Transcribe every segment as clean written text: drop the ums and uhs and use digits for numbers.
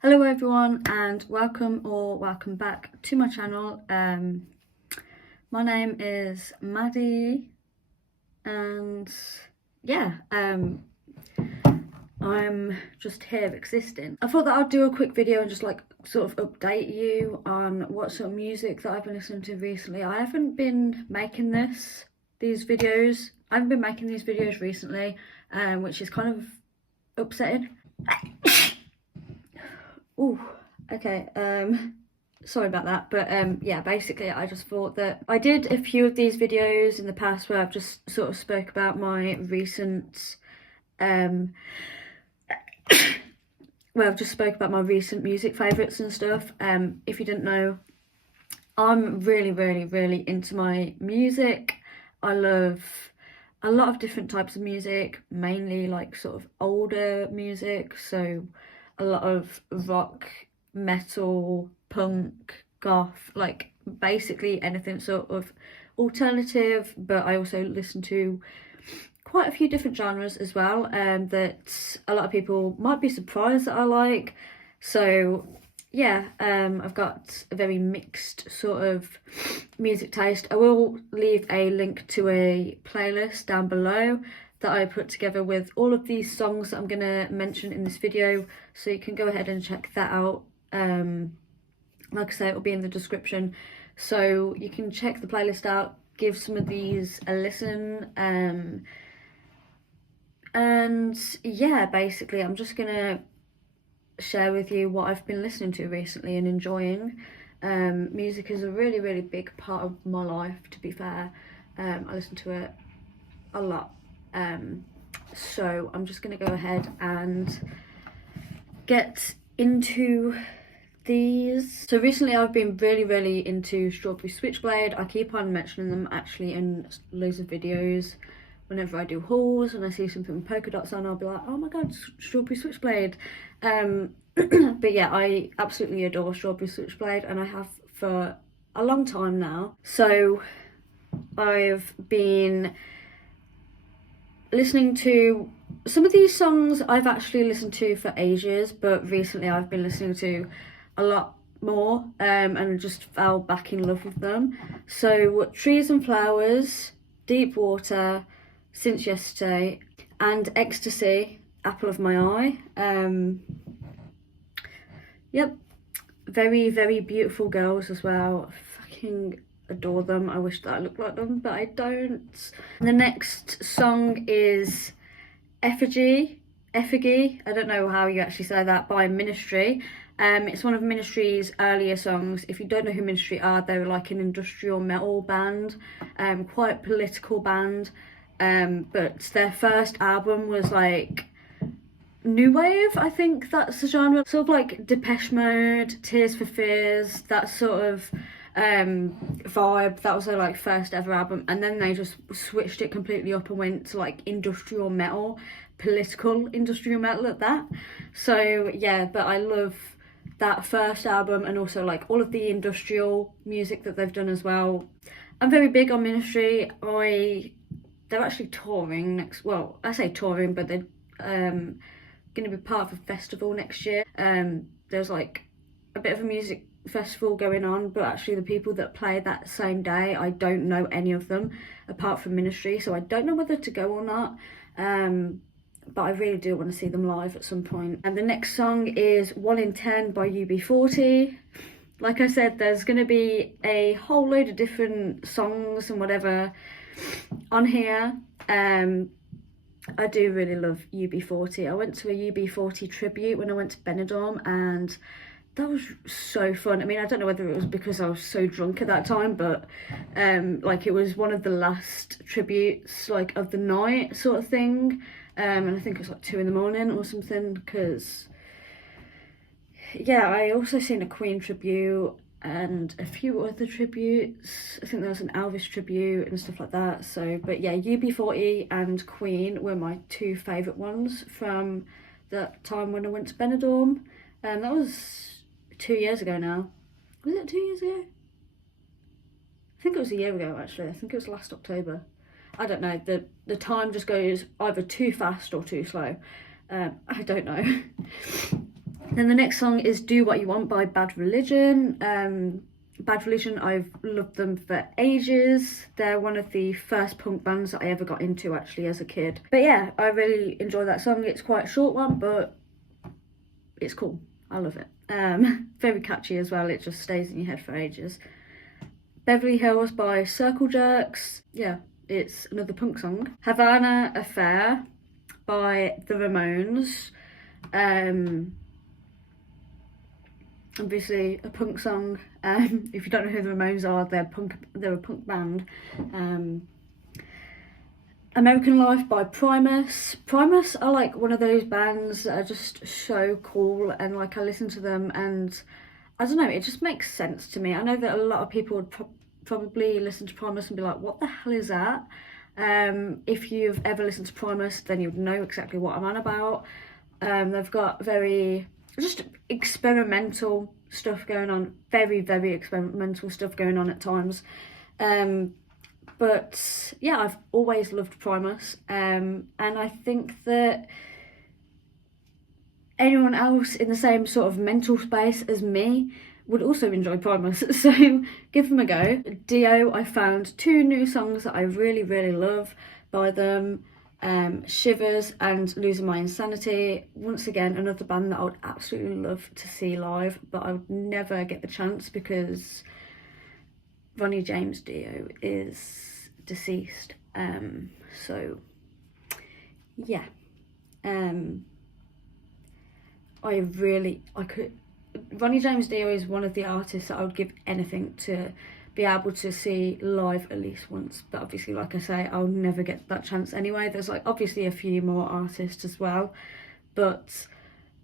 Hello everyone and welcome back to my channel. My name is Maddie and I'm just here existing. I thought that I'd do a quick video and just like sort of update you on what sort of music that I've been listening to recently. I haven't been making these videos. I haven't been making these videos recently, which is kind of upsetting. Ooh, okay, sorry about that, but yeah, basically I just thought that I did a few of these videos in the past where I've just sort of spoke about my recent music favourites and stuff. If you didn't know, I'm really into my music. I love a lot of different types of music, mainly like sort of older music, so a lot of rock, metal, punk, goth, like basically anything sort of alternative, but I also listen to quite a few different genres as well, that a lot of people might be surprised that I like. So yeah, I've got a very mixed sort of music taste. I will leave a link to a playlist down below that I put together with all of these songs that I'm going to mention in this video, so you can go ahead and check that out. Like I say, it will be in the description, so you can check the playlist out, give some of these a listen, and yeah, basically I'm just going to share with you what I've been listening to recently and enjoying. Music is a really big part of my life, to be fair. I listen to it a lot. So I'm just going to go ahead and get into these. So recently I've been really into Strawberry Switchblade. I keep on mentioning them actually in loads of videos. Whenever I do hauls and I see something with polka dots on, I'll be like, oh my god, Strawberry Switchblade. But yeah, I absolutely adore Strawberry Switchblade, and I have for a long time now. So I've been listening to some of these songs I've actually listened to for ages, but recently I've been listening to a lot more, and just fell back in love with them. So Trees and Flowers, Deep Water, Since Yesterday, and Ecstasy, Apple of My Eye. Yep, very beautiful girls as well. I fucking adore them. I wish that I looked like them, but I don't. The next song is Effigy, I don't know how you actually say that, by Ministry. It's one of Ministry's earlier songs. If you don't know who Ministry are, they're like an industrial metal band, quite political band, but their first album was like new wave, I think that's the genre, sort of like Depeche Mode, Tears for Fears, that sort of vibe. That was their like first ever album, and then they just switched it completely up and went to like industrial metal, political industrial metal at that. So yeah, but I love that first album and also like all of the industrial music that they've done as well. I'm very big on Ministry. They're actually touring next, well, I say touring, but they're going to be part of a festival next year. There's like a bit of a music festival going on, but actually the people that play that same day, I don't know any of them apart from Ministry, so I don't know whether to go or not. But I really do want to see them live at some point. And the next song is 1 in 10 by UB40. Like I said, there's going to be a whole load of different songs and whatever on here. I do really love UB40. I went to a UB40 tribute when I went to Benidorm, and that was so fun. I mean, I don't know whether it was because I was so drunk at that time, but like it was one of the last tributes like of the night sort of thing, and I think it was like 2 in the morning or something, because yeah, I also seen a Queen tribute and a few other tributes. I think there was an Elvis tribute and stuff like that. So but yeah, UB40 and Queen were my two favourite ones from that time when I went to Benidorm, and that was 2 years ago now. Was it 2 years ago? I think it was a year ago actually. I think it was last October. I don't know, the time just goes either too fast or too slow. I don't know. Then the next song is Do What You Want by Bad Religion. Bad Religion, I've loved them for ages. They're one of the first punk bands that I ever got into actually as a kid. But yeah, I really enjoy that song. It's quite a short one, but it's cool. I love it. Very catchy as well. It just stays in your head for ages. Beverly Hills by Circle Jerks. Yeah, it's another punk song. Havana Affair by The Ramones. Obviously a punk song. If you don't know who the Ramones are, they're a punk band. American Life by Primus. Primus are like one of those bands that are just so cool, and like I listen to them and I don't know, it just makes sense to me. I know that a lot of people would probably listen to Primus and be like, what the hell is that? If you've ever listened to Primus, then you'd know exactly what I'm on about. They've got very just experimental stuff going on, very experimental stuff going on at times. But yeah, I've always loved Primus, and I think that anyone else in the same sort of mental space as me would also enjoy Primus, so give them a go. Dio, I found 2 new songs that I really love by them. Shivers and Losing My Insanity. Once again, another band that I would absolutely love to see live, but I would never get the chance because Ronnie James Dio is deceased. So yeah, Ronnie James Dio is one of the artists that I would give anything to be able to see live at least once, but obviously, like I say, I'll never get that chance anyway. There's like obviously a few more artists as well, but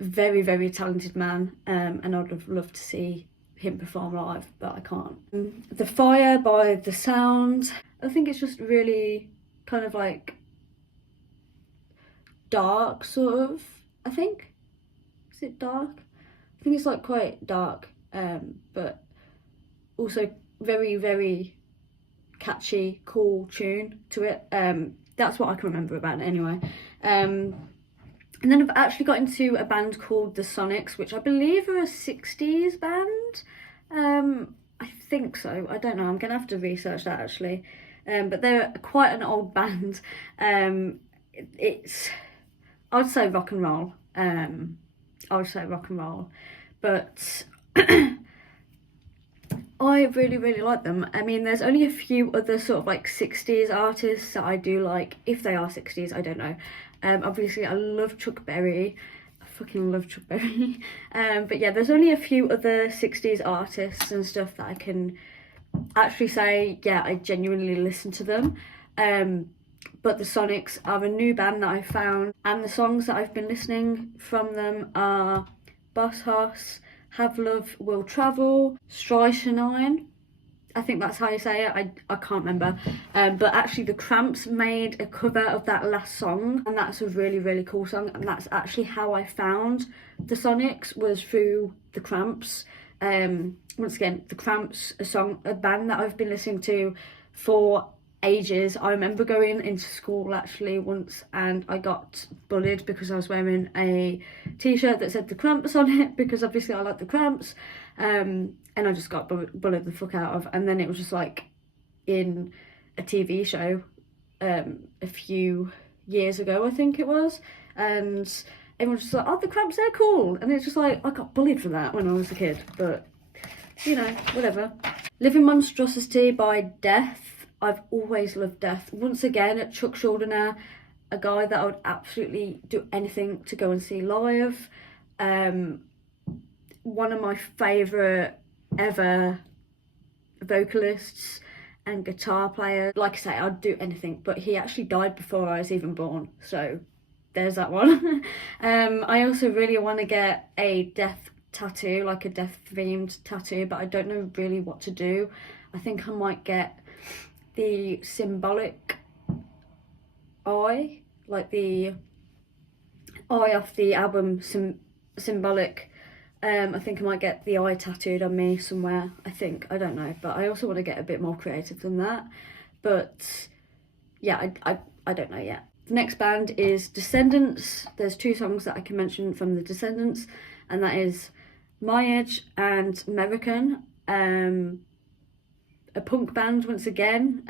very talented man, and I'd have loved to see him perform live, but I can't. The Fire by The Sound. I think it's just really kind of like dark, sort of. I think, is it dark? I think it's like quite dark, but also very catchy, cool tune to it. That's what I can remember about it anyway. And then I've actually got into a band called The Sonics, which I believe are a 60s band. I think so. I don't know. I'm going to have to research that actually. But they're quite an old band. It's, I'd say rock and roll. But I really like them. I mean, there's only a few other sort of like 60s artists that I do like. If they are 60s, I don't know. Obviously, I love Chuck Berry. I fucking love Chuck Berry. But yeah, there's only a few other 60s artists and stuff that I can actually say, yeah, I genuinely listen to them. But the Sonics are a new band that I found, and the songs that I've been listening from them are Boss Hoss, Have Love Will Travel, Streichenine. I think that's how you say it. I can't remember. But actually the Cramps made a cover of that last song, and that's a really cool song, and that's actually how I found the Sonics, was through the Cramps. Once again, the Cramps, a band that I've been listening to for ages. I remember going into school actually once and I got bullied because I was wearing a t-shirt that said the Cramps on it, because obviously I like the Cramps, and I just got bullied the fuck out of. And then it was just like in a TV show a few years ago, I think it was, and everyone was just like, oh, the Cramps, they're cool. And it's just like, I got bullied for that when I was a kid, but you know, whatever. Living Monstrosity by Death. I've always loved Death. Once again, Chuck Schuldiner, a guy that I would absolutely do anything to go and see live. One of my favourite ever vocalists and guitar player. Like I say, I'd do anything, but he actually died before I was even born, so there's that one. I also really want to get a Death tattoo, like a Death themed tattoo, but I don't know really what to do. I think I might get the symbolic eye, like the eye off the album Symbolic. I think I might get the eye tattooed on me somewhere, I don't know, but I also want to get a bit more creative than that. But yeah, I don't know yet. The next band is Descendants. There's 2 songs that I can mention from the Descendants, and that is Myage and American, a punk band once again,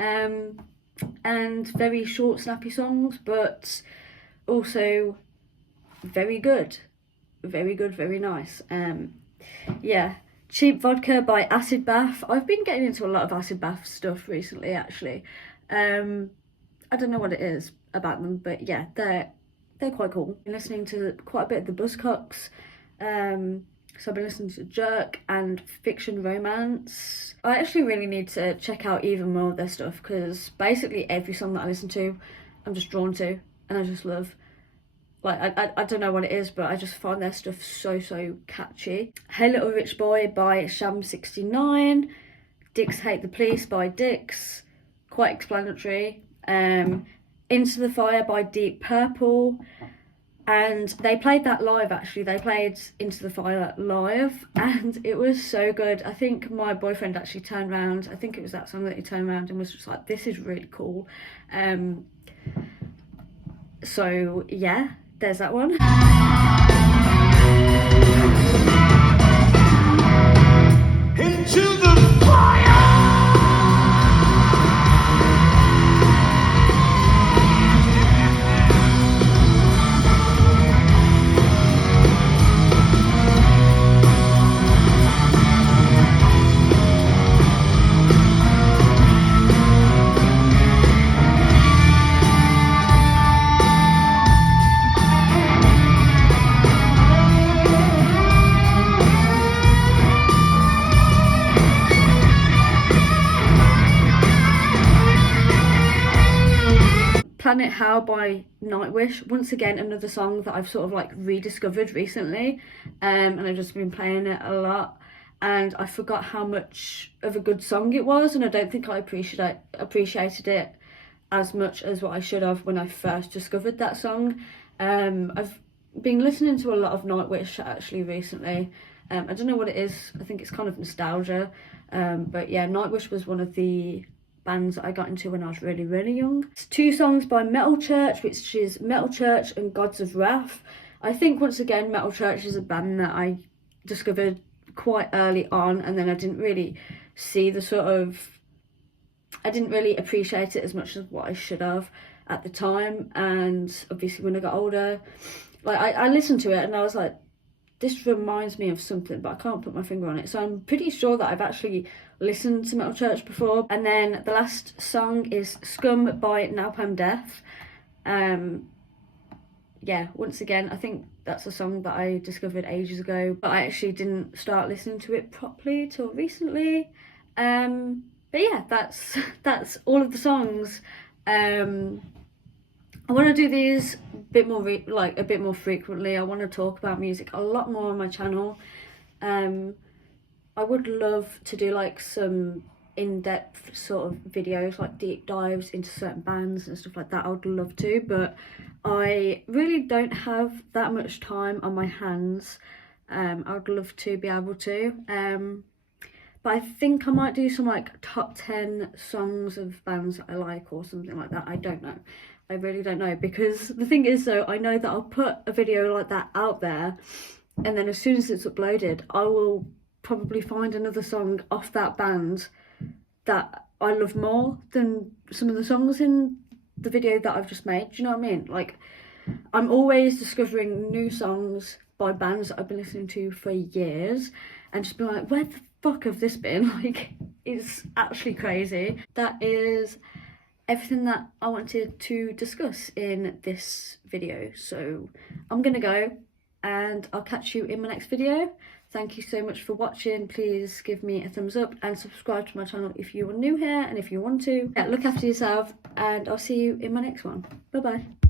and very short, snappy songs, but also very good, very nice. Yeah, Cheap Vodka by Acid Bath. I've been getting into a lot of Acid Bath stuff recently, actually. I don't know what it is about them, but yeah, they're quite cool. Been listening to quite a bit of the Buzzcocks. So I've been listening to Jerk and Fiction Romance. I actually really need to check out even more of their stuff, because basically every song that I listen to, I'm just drawn to and I just love. Like, I don't know what it is, but I just find their stuff so catchy. Hey Little Rich Boy by Sham69. Dicks Hate the Police by Dicks. Quite explanatory. Into the Fire by Deep Purple. And they played that live, actually. They played Into the Fire live, and it was so good. I think my boyfriend actually turned around. I think it was that song that he turned around and was just like, this is really cool. So yeah, there's that one. Into the fire! Planet How by Nightwish. Once again, another song that I've sort of like rediscovered recently, and I've just been playing it a lot, and I forgot how much of a good song it was, and I don't think I appreciated it as much as what I should have when I first discovered that song. I've been listening to a lot of Nightwish actually recently. I don't know what it is. I think it's kind of nostalgia, but yeah, Nightwish was one of the bands that I got into when I was really young. It's 2 songs by Metal Church, which is Metal Church and Gods of Wrath. I think once again Metal Church is a band that I discovered quite early on, and then I didn't really see the sort of, I didn't really appreciate it as much as what I should have at the time. And obviously when I got older, like I listened to it and I was like, this reminds me of something, but I can't put my finger on it. So I'm pretty sure that I've actually listened to Metal Church before. And then the last song is Scum by Napalm Death. Yeah, once again, I think that's a song that I discovered ages ago, but I actually didn't start listening to it properly till recently. But yeah, that's all of the songs. I want to do these a bit more a bit more frequently. I want to talk about music a lot more on my channel. I would love to do like some in-depth sort of videos, like deep dives into certain bands and stuff like that. I would love to, but I really don't have that much time on my hands. I would love to be able to. But I think I might do some like top 10 songs of bands that I like or something like that. I don't know. I really don't know, because the thing is though, I know that I'll put a video like that out there, and then as soon as it's uploaded, I will probably find another song off that band that I love more than some of the songs in the video that I've just made. Do you know what I mean? Like, I'm always discovering new songs by bands that I've been listening to for years, and just be like, where the fuck have this been? Like, it's actually crazy. That is everything that I wanted to discuss in this video. So I'm gonna go, and I'll catch you in my next video. Thank you so much for watching. Please give me a thumbs up and subscribe to my channel if you are new here, and if you want to. Yeah, look after yourself, and I'll see you in my next one. Bye bye.